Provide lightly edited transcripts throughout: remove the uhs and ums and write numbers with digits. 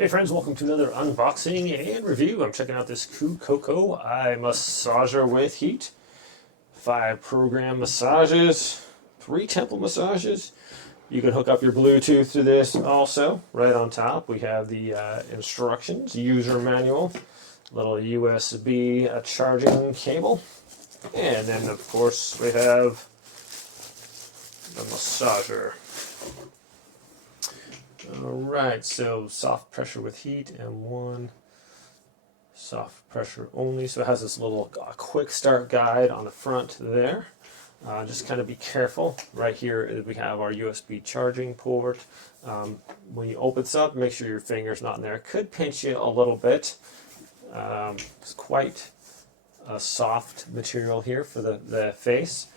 Hey friends, welcome to another unboxing and review. I'm checking out this CooCoco eye massager with heat. 5 program massages, 3 temple massages. You can hook up your Bluetooth to this also. Right on top we have the instructions, user manual, little USB charging cable, and then of course we have the massager. Alright, so soft pressure with heat and 1 soft pressure only. So it has this little quick start guide on the front there. Just kind of be careful. Right here we have our USB charging port. When you open this up, make sure your finger's not in there. It could pinch you a little bit. It's quite a soft material here for the face.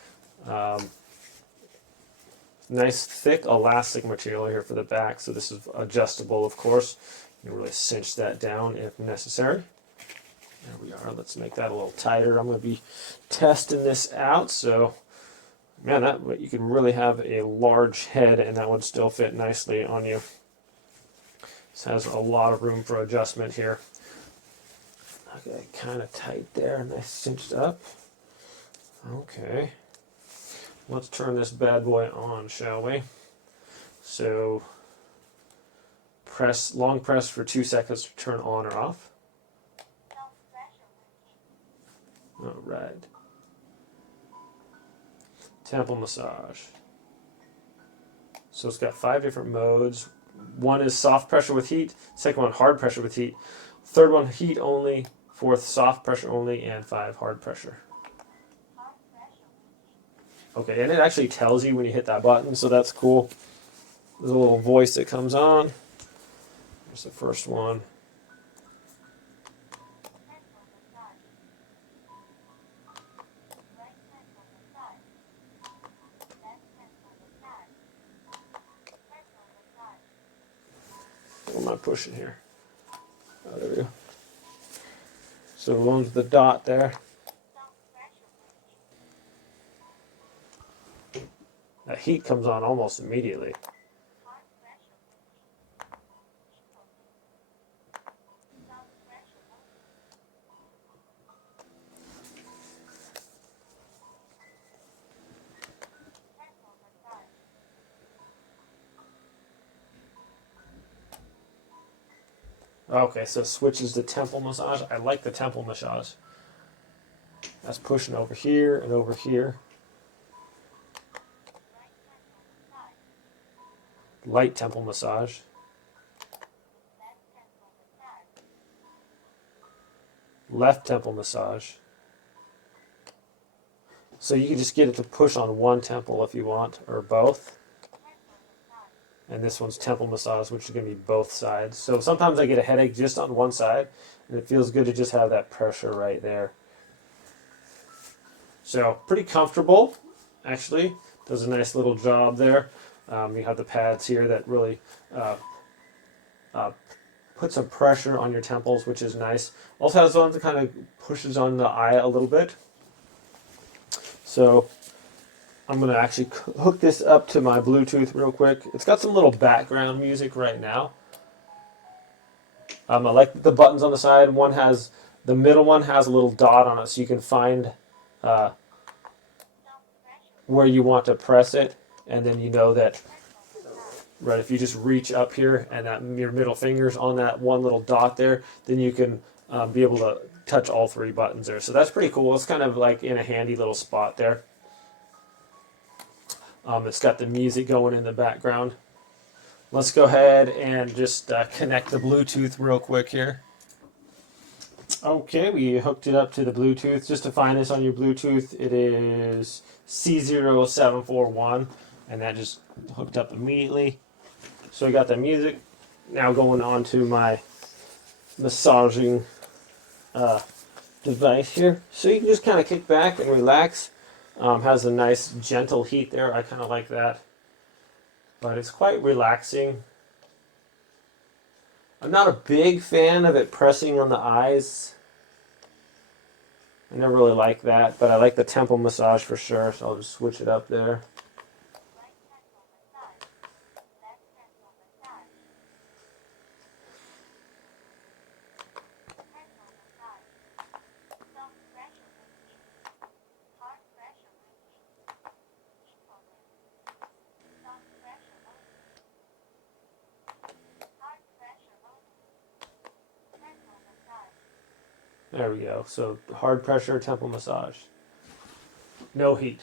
Nice thick elastic material here for the back, so this is adjustable, of course. You can really cinch that down if necessary. There we are. Let's make that a little tighter. I'm going to be testing this out, so man, you can really have a large head and that would still fit nicely on you. This has a lot of room for adjustment here. Okay, kind of tight there, nice cinched up. Okay. Let's turn this bad boy on, shall we? So, long press for 2 seconds to turn on or off. Alright. Temple massage. So it's got 5 different modes. One is soft pressure with heat, second one hard pressure with heat, third one heat only, fourth soft pressure only, and 5 hard pressure. Okay, and it actually tells you when you hit that button, so that's cool. There's a little voice that comes on. Here's the first one. What am I pushing here? Oh, there we go. So the one with the dot there. That heat comes on almost immediately. Okay, so it switches to temple massage. I like the temple massage. That's pushing over here and over here. Light temple massage. Left temple massage. So you can just get it to push on one temple if you want, or both. And this one's temple massage, which is going to be both sides. So sometimes I get a headache just on one side, and it feels good to just have that pressure right there. So pretty comfortable, actually. Does a nice little job there. You have the pads here that really put some pressure on your temples, which is nice. Also has one that kind of pushes on the eye a little bit. So I'm going to actually hook this up to my Bluetooth real quick. It's got some little background music right now. I like the buttons on the side. The middle one has a little dot on it, so you can find where you want to press it, and then you know that, right, if you just reach up here and your middle finger's on that one little dot there, then you can be able to touch all 3 buttons there. So that's pretty cool. It's kind of like in a handy little spot there. It's got the music going in the background. Let's go ahead and just connect the Bluetooth real quick here. Okay, we hooked it up to the Bluetooth. Just to find this on your Bluetooth, it is C0741, and that just hooked up immediately. So we got the music. Now going on to my massaging device here. So you can just kind of kick back and relax. Has a nice gentle heat there. I kind of like that. But it's quite relaxing. I'm not a big fan of it pressing on the eyes. I never really like that, but I like the temple massage for sure, so I'll just switch it up there. There we go. So hard pressure temple massage. No heat.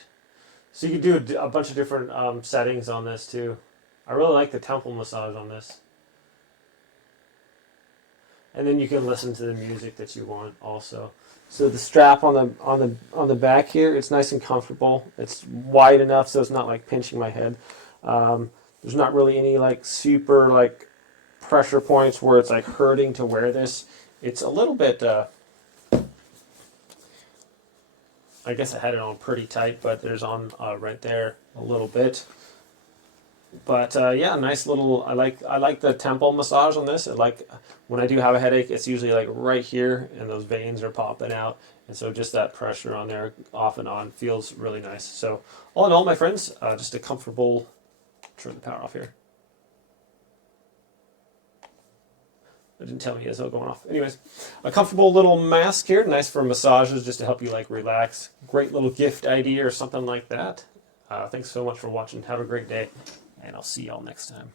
So you can do a bunch of different settings on this too. I really like the temple massage on this. And then you can listen to the music that you want also. So the strap on the back here, it's nice and comfortable. It's wide enough so it's not like pinching my head. There's not really any like super like pressure points where it's like hurting to wear this. It's a little bit. I guess I had it on pretty tight, but there's on right there a little bit. But yeah, nice little. I like the temple massage on this. I like when I do have a headache, it's usually like right here, and those veins are popping out, and so just that pressure on there, off and on, feels really nice. So all in all, my friends, just a comfortable. Turn the power off here. It didn't tell me as well going off. Anyways, a comfortable little mask here, nice for massages, just to help you like relax. Great little gift idea or something like that. Thanks so much for watching. Have a great day, and I'll see y'all next time.